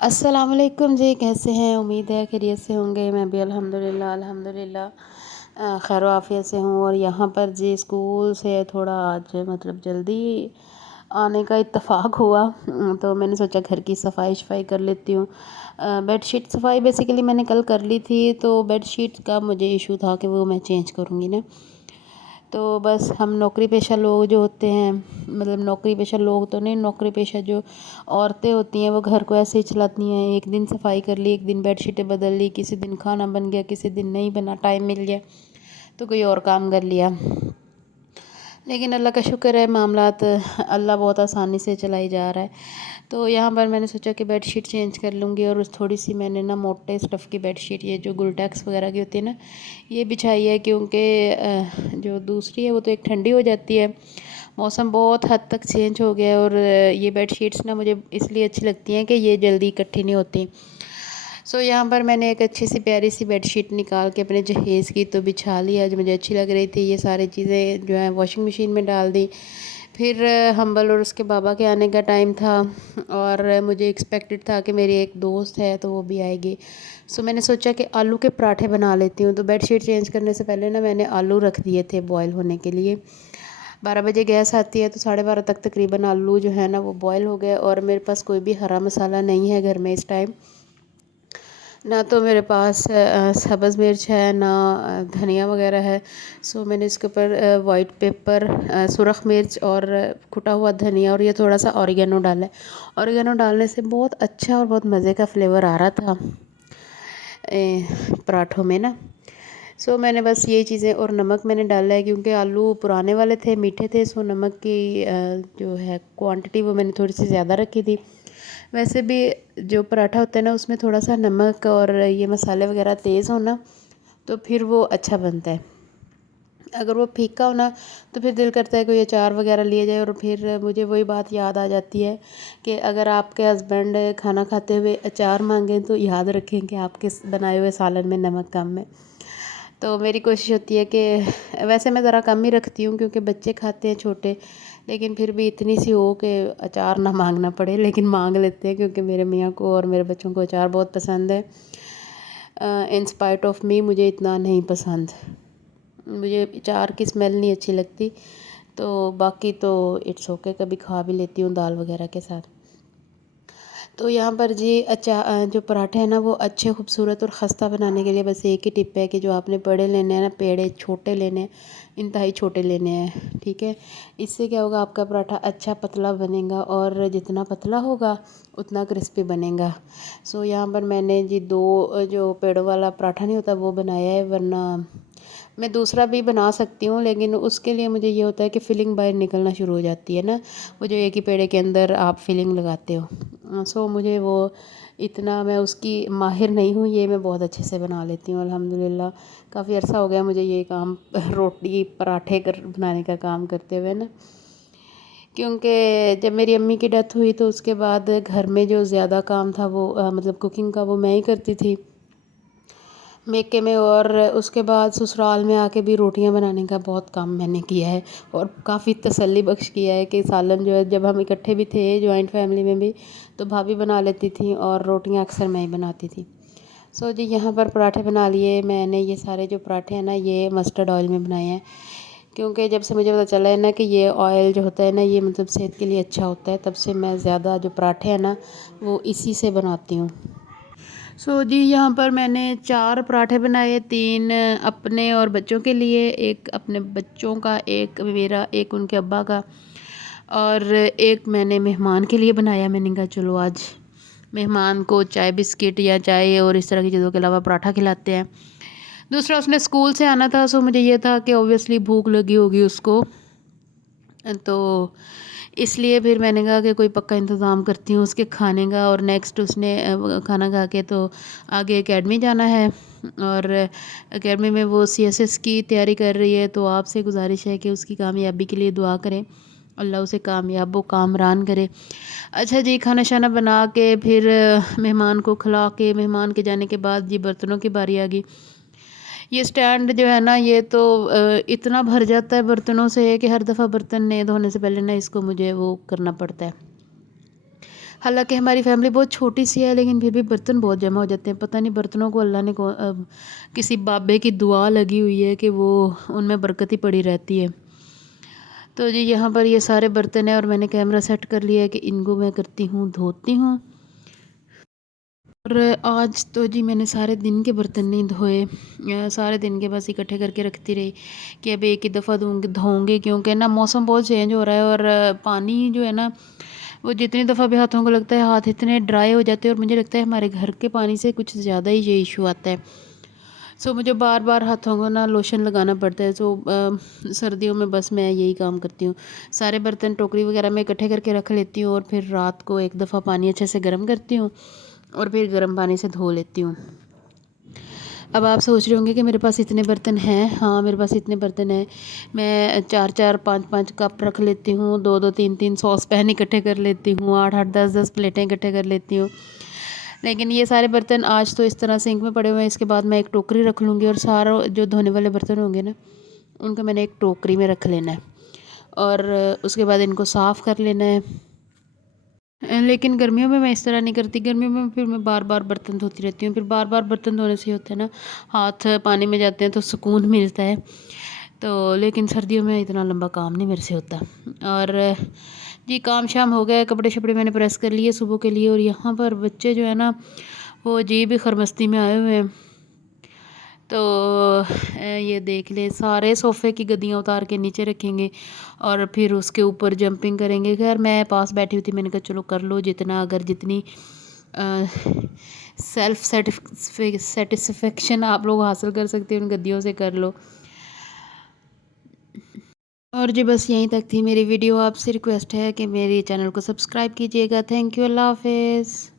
अस्सलाम वालेकुम जी, कैसे हैं? उम्मीद है खैरियत से होंगे। मैं भी अल्हम्दुलिल्लाह अल्हम्दुलिल्लाह खैर आफ़ियत से हूँ। और यहाँ पर जी स्कूल से थोड़ा आज मतलब जल्दी आने का इत्तेफाक हुआ। तो मैंने सोचा घर की सफाई कर लेती हूँ। बेडशीट सफाई बेसिकली मैंने कल कर ली थी, तो बेडशीट का मुझे इशू था कि वो मैं चेंज करूँगी ना। तो बस हम नौकरी पेशा लोग जो होते हैं, मतलब नौकरी पेशा लोग तो नहीं, नौकरी पेशा जो औरतें होती हैं वो घर को ऐसे ही चलाती हैं। एक दिन सफाई कर ली, एक दिन बेडशीटें बदल ली, किसी दिन खाना बन गया, किसी दिन नहीं बना, टाइम मिल गया तो कोई और काम कर लिया। लेकिन अल्लाह का शुक्र है, मामलात अल्लाह बहुत आसानी से चलाई जा रहा है। तो यहाँ पर मैंने सोचा कि बेडशीट चेंज कर लूँगी, और थोड़ी सी मैंने ना मोटे स्टफ़ की बेडशीट, ये जो गुलटेक्स वगैरह की होती है ना, ये बिछाई है। क्योंकि जो दूसरी है वो तो एक ठंडी हो जाती है। मौसम बहुत हद तक चेंज हो गया है, और ये बेडशीट्स ना मुझे इसलिए अच्छी लगती हैं कि ये जल्दी इकट्ठी नहीं होती। सो यहाँ पर मैंने एक अच्छी सी प्यारी सी बेडशीट निकाल के अपने जहेज़ की तो बिछा ली। आज मुझे अच्छी लग रही थी। ये सारी चीज़ें जो है वॉशिंग मशीन में डाल दी। फिर हम्बल और उसके बाबा के आने का टाइम था, और मुझे एक्सपेक्टेड था कि मेरी एक दोस्त है तो वो भी आएगी। सो मैंने सोचा कि आलू के पराठे बना लेती हूँ। तो बेडशीट चेंज करने से पहले ना मैंने आलू रख दिए थे बॉयल होने के लिए। 12 बजे गैस आती है तो 12:30 तक तकरीबन आलू जो है ना वो बॉयल हो गए। और मेरे पास कोई भी हरा मसाला नहीं है घर में इस टाइम। ना तो मेरे पास सब्ज़ मिर्च है, ना धनिया वगैरह है। सो मैंने इसके ऊपर वाइट पेपर, सुरख मिर्च और कुटा हुआ धनिया, और ये थोड़ा सा ऑरिगेनो डाला है। ऑरिगेनो डालने से बहुत अच्छा और बहुत मज़े का फ्लेवर आ रहा था पराठों में ना। सो मैंने बस यही चीज़ें, और नमक मैंने डाला है क्योंकि आलू पुराने वाले थे, मीठे थे। सो नमक की जो है क्वांटिटी वो मैंने थोड़ी सी ज़्यादा रखी थी। वैसे भी जो पराठा होता है ना उसमें थोड़ा सा नमक और ये मसाले वगैरह तेज़ होना तो फिर वो अच्छा बनता है। अगर वो फीका हो ना तो फिर दिल करता है कोई अचार वगैरह लिए जाए। और फिर मुझे वही बात याद आ जाती है कि अगर आपके हस्बैंड खाना खाते हुए अचार मांगें तो याद रखें कि आपके बनाए हुए सालन में नमक कम है। तो मेरी कोशिश होती है कि वैसे मैं ज़रा कम ही रखती हूँ क्योंकि बच्चे खाते हैं छोटे, लेकिन फिर भी इतनी सी हो कि अचार ना मांगना पड़े, लेकिन मांग लेते हैं क्योंकि मेरे मियाँ को और मेरे बच्चों को अचार बहुत पसंद है। इन स्पाइट ऑफ मी मुझे इतना नहीं पसंद, मुझे अचार की स्मेल नहीं अच्छी लगती। तो बाकी तो इट्स ओके, कभी खा भी लेती हूँ दाल वगैरह के साथ। तो यहाँ पर जी जो पराठे हैं ना वो अच्छे खूबसूरत और ख़स्ता बनाने के लिए बस एक ही टिप है कि जो आपने बड़े लेने हैं ना, पेड़े छोटे लेने हैं, इंतहाई छोटे लेने हैं, ठीक है। इससे क्या होगा, आपका पराठा अच्छा पतला बनेगा, और जितना पतला होगा उतना क्रिस्पी बनेगा। सो यहाँ पर मैंने जी दो जो पेड़ों वाला पराठा नहीं होता वो बनाया है, वरना मैं दूसरा भी बना सकती हूँ, लेकिन उसके लिए मुझे ये होता है कि फ़िलिंग बाहर निकलना शुरू हो जाती है ना, वो जो एक ही पेड़े के अंदर आप फ़िलिंग लगाते हो। सो मुझे वो इतना, मैं उसकी माहिर नहीं हूँ, ये मैं बहुत अच्छे से बना लेती हूँ अल्हम्दुलिल्लाह। काफ़ी अर्सा हो गया मुझे ये काम रोटी पराठे बनाने का काम करते हुए ना। क्योंकि जब मेरी अम्मी की डेथ हुई तो उसके बाद घर में जो ज़्यादा काम था वो मतलब कुकिंग का वो मैं ही करती थी मेके में। और उसके बाद ससुराल में आके भी रोटियां बनाने का बहुत काम मैंने किया है, और काफ़ी तसल्ली बख्श किया है कि सालन जो है, जब हम इकट्ठे भी थे जॉइंट फैमिली में भी, तो भाभी बना लेती थी और रोटियां अक्सर मैं ही बनाती थी। सो जी यहाँ पर पराठे बना लिए मैंने। ये सारे जो पराठे हैं ना ये मस्टर्ड ऑयल में बनाए हैं, क्योंकि जब से मुझे पता चला है ना कि ये ऑयल जो होता है ना ये मतलब सेहत के लिए अच्छा होता है, तब से मैं ज़्यादा जो पराठे हैं ना वो इसी से बनाती हूँ। सो जी यहाँ पर मैंने 4 पराठे बनाए, 3 अपने और बच्चों के लिए, एक अपने बच्चों का, एक मेरा, एक उनके अब्बा का, और एक मैंने मेहमान के लिए बनाया। मैंने कहा चलो आज मेहमान को चाय बिस्किट या चाय और इस तरह की चीज़ों के अलावा पराठा खिलाते हैं। दूसरा, उसने स्कूल से आना था, सो मुझे ये था कि ऑब्वियसली भूख लगी होगी उसको, तो इसलिए फिर मैंने कहा कि कोई पक्का इंतज़ाम करती हूँ उसके खाने का। और नेक्स्ट उसने खाना खा के तो आगे एकेडमी जाना है, और एकेडमी में वो सीएसएस की तैयारी कर रही है। तो आपसे गुजारिश है कि उसकी कामयाबी के लिए दुआ करें, अल्लाह उसे कामयाब व कामरान करे। अच्छा जी, खाना शाना बना के फिर मेहमान को खिला के, मेहमान के जाने के बाद जी बर्तनों की बारी आ गई। ये स्टैंड जो है ना ये तो इतना भर जाता है बर्तनों से कि हर दफ़ा बर्तन नए धोने से पहले ना इसको मुझे वो करना पड़ता है, हालाँकि हमारी फैमिली बहुत छोटी-सी है, लेकिन फिर भी बर्तन बहुत जमा हो जाते हैं। पता नहीं बर्तनों को अल्लाह ने किसी बाबे की दुआ लगी हुई है कि वो उनमें बरकत ही पड़ी रहती है। तो जी यहाँ पर ये सारे बर्तन हैं और मैंने कैमरा सेट कर लिया है कि इनको मैं करती हूँ, धोती हूँ। और आज तो जी मैंने सारे दिन के बर्तन नहीं धोए, सारे दिन के बस इकट्ठे करके रखती रही कि अब एक ही दफ़ा दूँगी धोऊँगी, क्योंकि ना मौसम बहुत चेंज हो रहा है और पानी जो है ना वो जितनी दफ़ा भी हाथों को लगता है हाथ इतने ड्राई हो जाते हैं, और मुझे लगता है हमारे घर के पानी से कुछ ज़्यादा ही ये इशू आता है। सो मुझे बार बार हाथों को ना लोशन लगाना पड़ता है। सो सर्दियों में बस मैं यही काम करती हूँ, सारे बर्तन टोकरी वगैरह में इकट्ठे करके रख लेती हूँ और फिर रात को एक दफ़ा पानी अच्छे से गर्म करती हूँ और फिर गर्म पानी से धो लेती हूँ। अब आप सोच रहे होंगे कि मेरे पास इतने बर्तन हैं। हाँ, मेरे पास इतने बर्तन हैं। मैं 4-4 5-5 कप रख लेती हूँ, 2-2 3-3 सॉस पैन इकट्ठे कर लेती हूँ, 8-8 10-10 प्लेटें इकट्ठे कर लेती हूँ। लेकिन ये सारे बर्तन आज तो इस तरह सिंक में पड़े हुए हैं, इसके बाद मैं एक टोकरी रख लूँगी और सारा जो धोने वाले बर्तन होंगे ना, उनको मैंने एक टोकरी में रख लेना है और उसके बाद इनको साफ़ कर लेना है। लेकिन गर्मियों में मैं इस तरह नहीं करती। गर्मियों में फिर मैं बार-बार बर्तन धोती रहती हूँ। फिर बार-बार बर्तन धोने से होता है ना, हाथ पानी में जाते हैं तो सुकून मिलता है। तो लेकिन सर्दियों में इतना लंबा काम नहीं मेरे से होता। और जी काम शाम हो गया, कपड़े-शपड़े मैंने प्रेस कर लिए सुबह के लिए, और यहाँ पर बच्चे जो है ना वो अजीब ही खरमस्ती में आए हुए हैं। तो ये देख ले, सारे सोफ़े की गद्दियाँ उतार के नीचे रखेंगे और फिर उसके ऊपर जंपिंग करेंगे। खैर मैं पास बैठी हुई थी, मैंने कहा चलो कर लो जितना, अगर जितनी सेल्फ सेटिस्फेक्शन आप लोग हासिल कर सकते हैं उन गद्दियों से, कर लो। और जी बस यहीं तक थी मेरी वीडियो। आपसे रिक्वेस्ट है कि मेरे चैनल को सब्सक्राइब कीजिएगा। थैंक यू, अल्लाह हाफ़िज़।